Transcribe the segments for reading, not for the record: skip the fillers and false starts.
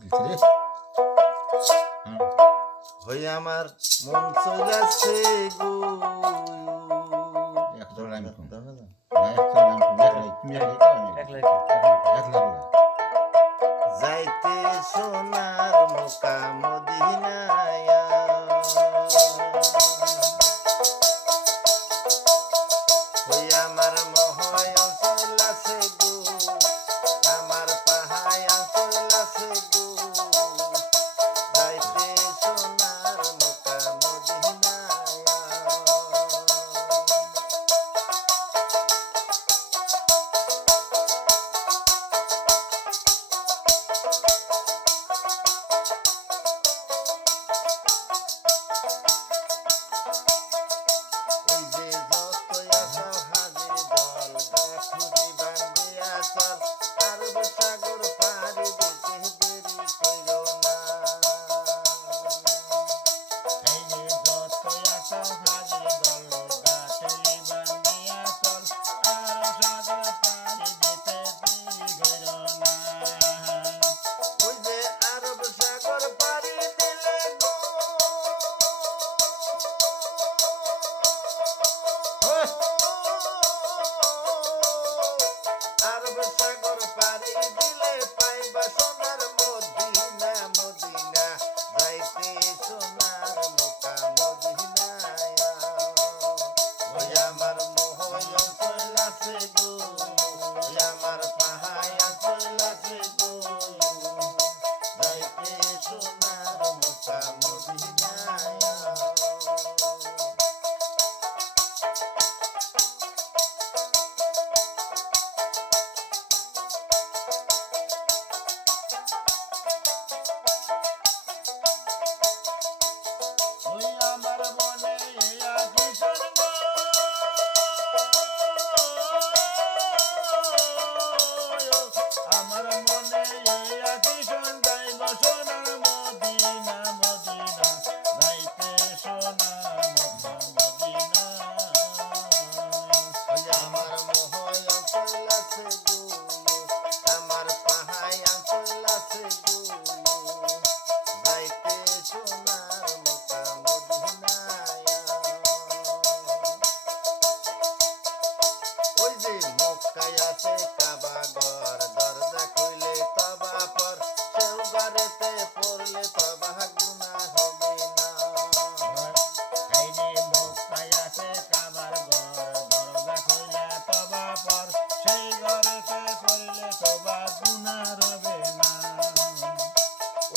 তুলছি রে। হই আমার মন চইলাছে গো একটা লাইন শুন। না একটা লাইন শুন। তুমি একলা যাইতে সোনার মোকা মদিনায় হই আমার মহয় চইলাছে গো আমার পাহায় চইলাছে গো যাইতে সোনার মোকা মদিনায় ওই যে যতই আসো হাজির দল গাছুরি বান্ধিয়া চল আরব সাগর পাড়ি দিতে দেরি কইরো না এই যে যতই আসো হাজির দল গাছুরি বান্ধিয়া চল আরব সাগর পাড়ি দিতে দেরি কইরো না ওই যে আরব সাগর পাড়ি দিলে গো আরব সাগর পাড়ি দিলে পাইবা সোনার মদিনা মদিনা যাইতে সোনার মোকা মদিনায় ওই আমার মোহয় চইলাছে গো ওই আমার পাহায় চইলাছে গো যাইতে সোনার মোকা মদিনায় ওই আমার মনে আজি স্বর্গ আমার মনে আজি সন্ধ্যায় সোনার মদিনা মদিনা যাইতে সোনার মদিনা ওই আমার মহয় চইলাছে গো আমার পাহায় চইলাছে গো যাইতে সোনার মোকা মদিনায় ওই যে মক্কায় আছে কাবা ঘর দরজা খুইলে তবা পর সেও ঘরেতে পড়লে তবা গুনাহ হবে না এই যে মক্কায় আছে কাবার ঘর দরজা খুইলে তবা পর সেই ঘরেতে পড়লে তবা গুনাহ হবে না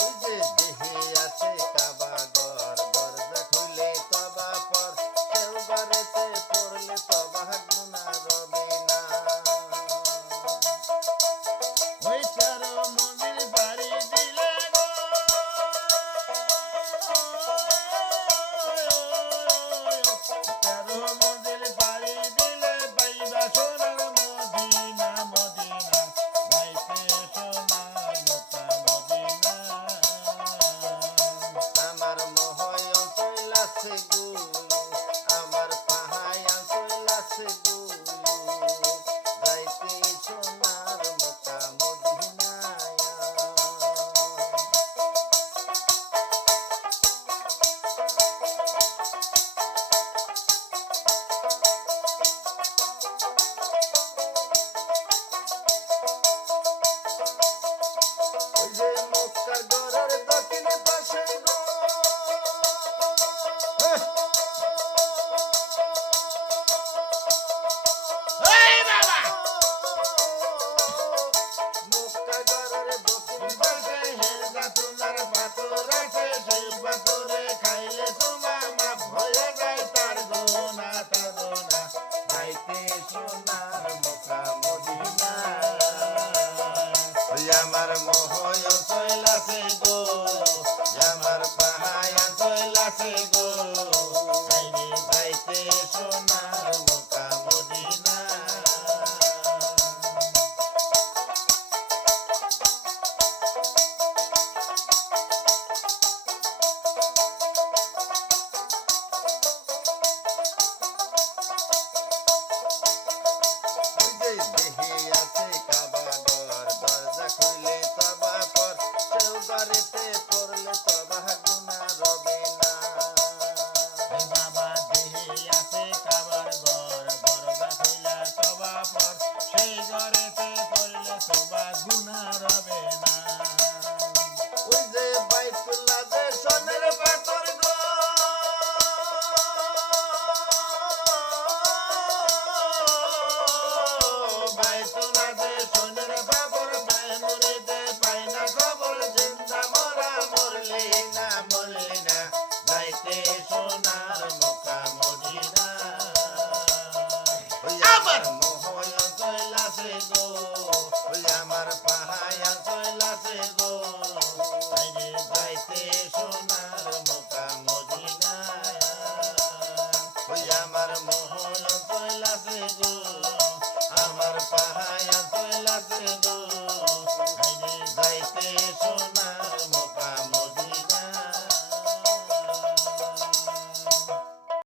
ওই যে দেহে আছে কাবা ঘর দরজা খুইলে তবা পর সেও ঘরেতে পড়লে তবা গুনাহ হবে না ওই চারো মন্দির বাড়ি দিলে গো চারো মন্দির বাড়ি দিলে পাইবা সোনার মদিনা মদিনা যাইতে সোনার মোকা মদিনা আমার মহয় চইলাছে গো আমার পাহায় চইলাছে গো যাইতে সোনার মোকা মদিনায় ওই যে মক্কার ঘরের দক্ষিণ পাশে গো মক্কার ঘরের দক্ষিণ পাশে হেলগা তোমার পাথর আছে সেই পাথরে খাইলে তোমার মাপ হয়ে যায় তার গোনা যাইতে সোনার মোকা মদিনা ওই আমার মহয় চইলাছে গো